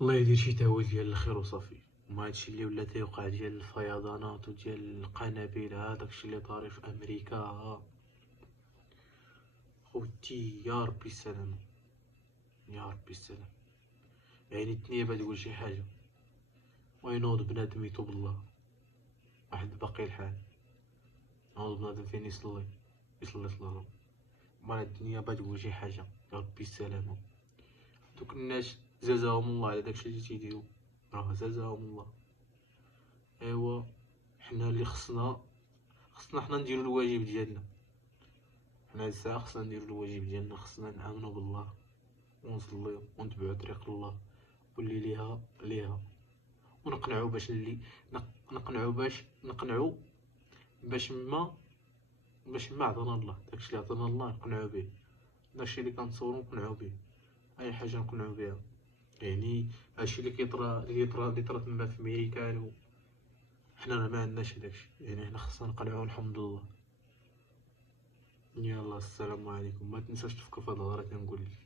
الله يدير شي تهويل ديال الخير وصافي. وما هادشي اللي ولا تيوقع ديال الفيضانات وديال القنابل، داكشي اللي طاري في امريكا. خوتي يا ربي السلام، يا ربي السلام. يعني الدنيا تقول شي حاجه وينوض بنادم يتوب الله، واحد باقي الحال نوض بنادم فين يصلي الله. مال الدنيا تقول شي حاجه، يا ربي السلامه. دوك الناس جزاهم الله على داكشي اللي تيديرو، راه جزاهم الله. ايوا حنا اللي خصنا حنا نديرو الواجب ديالنا. حنا هاد الساعة خصنا نديرو الواجب ديالنا، خصنا نآمنو بالله ونصليو ونتبعو طريق الله، واللي ليها ونقنعو باش اللي نقنعو باش ما عطانا الله، داكشي اللي عطانا الله نقنعو به، داكشي اللي كنتصورو نقنعو به، اي حاجه نقنعو بها. يعني هادشي اللي طرا تما في ميريكان حنا راه ما عندناش داكشي. يعني حنا خصنا نقنعو ونحمد الله. يلا السلام عليكم. ما تنساش تفكر في هاد الهضره كنقول لك.